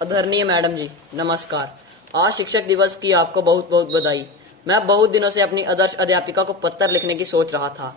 आदरणीय मैडम जी, नमस्कार। आज शिक्षक दिवस की आपको बहुत बहुत बधाई। मैं बहुत दिनों से अपनी आदर्श अध्यापिका को पत्र लिखने की सोच रहा था।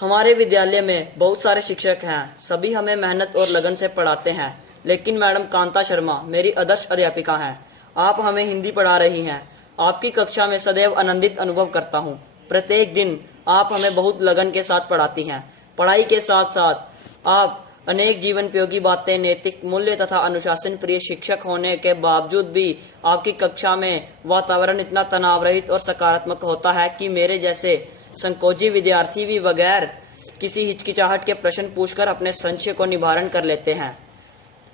हमारे विद्यालय में बहुत सारे शिक्षक हैं, सभी हमें मेहनत और लगन से पढ़ाते हैं, लेकिन मैडम कांता शर्मा मेरी आदर्श अध्यापिका हैं। आप हमें हिंदी पढ़ा रही हैं। आपकी कक्षा में सदैव आनंदित अनुभव करता हूँ। प्रत्येक दिन आप हमें बहुत लगन के साथ पढ़ाती हैं। पढ़ाई के साथ साथ आप अनेक जीवन उपयोगी बातें, नैतिक मूल्य तथा अनुशासन प्रिय शिक्षक होने के बावजूद भी आपकी कक्षा में वातावरण इतना तनाव रहित और सकारात्मक होता है कि मेरे जैसे संकोची विद्यार्थी भी बगैर किसी हिचकिचाहट के प्रश्न पूछकर अपने संशय को निवारण कर लेते हैं।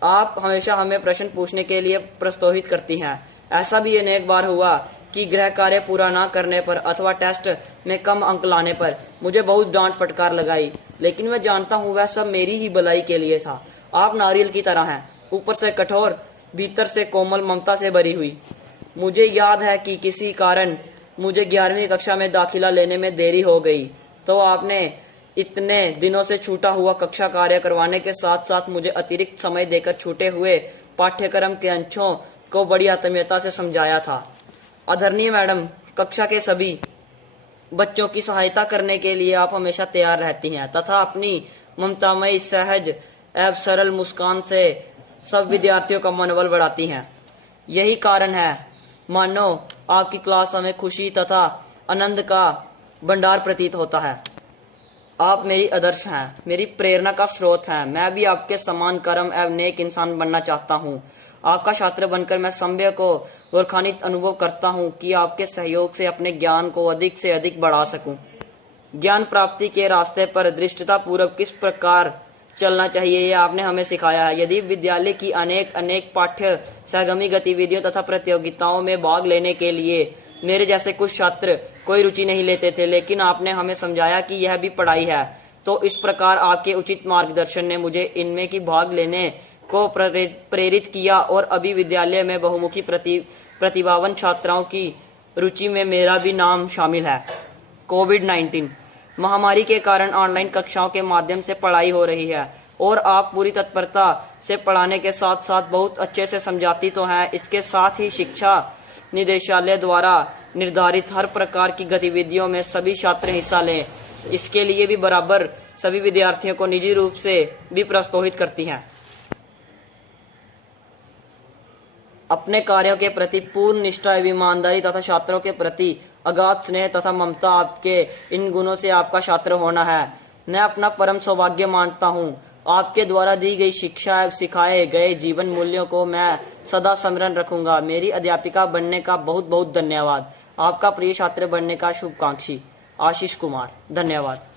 आप हमेशा हमें प्रश्न पूछने के लिए प्रोत्साहित करती हैं। ऐसा भी अनेक बार हुआ कि गृह कार्य पूरा न करने पर अथवा टेस्ट में कम अंक लाने पर मुझे बहुत डांट फटकार लगाई, लेकिन मैं जानता हूँ वह सब मेरी ही भलाई के लिए था। आप नारियल की तरह हैं, ऊपर से कठोर, भीतर से कोमल ममता से भरी हुई। मुझे याद है कि किसी कारण मुझे 11वीं कक्षा में दाखिला लेने में देरी हो गई, तो आपने इतने दिनों से छूटा हुआ कक्षा कार्य करवाने के साथ साथ मुझे अतिरिक्त समय देकर छूटे हुए पाठ्यक्रम के अंशों को बड़ी आत्मीयता से समझाया था। आदरणीय मैडम, कक्षा के सभी बच्चों की सहायता करने के लिए आप हमेशा तैयार रहती हैं तथा अपनी ममतामयी, सहज एवं सरल मुस्कान से सब विद्यार्थियों का मनोबल बढ़ाती हैं। यही कारण है मानो आपकी क्लास हमें खुशी तथा आनंद का भंडार प्रतीत होता है। आप मेरी आदर्श हैं, मेरी प्रेरणा का स्रोत हैं। मैं भी आपके समान कर्म एवं नेक इंसान बनना चाहता हूँ। आपका छात्र बनकर मैं सभ्य को गौरवान्वित अनुभव करता हूँ कि आपके सहयोग से अपने ज्ञान को अधिक से अधिक बढ़ा सकूं। ज्ञान प्राप्ति के रास्ते पर दृष्टता पूर्वक किस प्रकार चलना चाहिए, यह आपने हमें सिखाया है। यदि विद्यालय की अनेक अनेक पाठ्य सहगमी गतिविधियों तथा प्रतियोगिताओं में भाग लेने के लिए मेरे जैसे कुछ छात्र कोई रुचि नहीं लेते थे, लेकिन आपने हमें समझाया कि यह भी पढ़ाई है, तो इस प्रकार आपके उचित मार्गदर्शन ने मुझे इनमें की भाग लेने को प्रेरित किया और अभी विद्यालय में बहुमुखी प्रतिभावान छात्राओं की रुचि में मेरा भी नाम शामिल है। कोविड-19 महामारी के कारण ऑनलाइन कक्षाओं के माध्यम से पढ़ाई हो रही है और आप पूरी तत्परता से पढ़ाने के साथ साथ बहुत अच्छे से समझाती तो हैं। इसके साथ ही शिक्षा निदेशालय द्वारा निर्धारित हर प्रकार की गतिविधियों में सभी छात्र हिस्सा लें, इसके लिए भी बराबर सभी विद्यार्थियों को निजी रूप से भी प्रोत्साहित करती हैं। अपने कार्यों के प्रति पूर्ण निष्ठा एवं ईमानदारी तथा छात्रों के प्रति अगाध स्नेह तथा ममता, आपके इन गुणों से आपका छात्र होना है मैं अपना परम सौभाग्य मानता हूँ। आपके द्वारा दी गई शिक्षा एवं सिखाए गए जीवन मूल्यों को मैं सदा स्मरण रखूंगा। मेरी अध्यापिका बनने का बहुत बहुत धन्यवाद। आपका प्रिय छात्र बनने का शुभकांक्षी आशीष कुमार। धन्यवाद।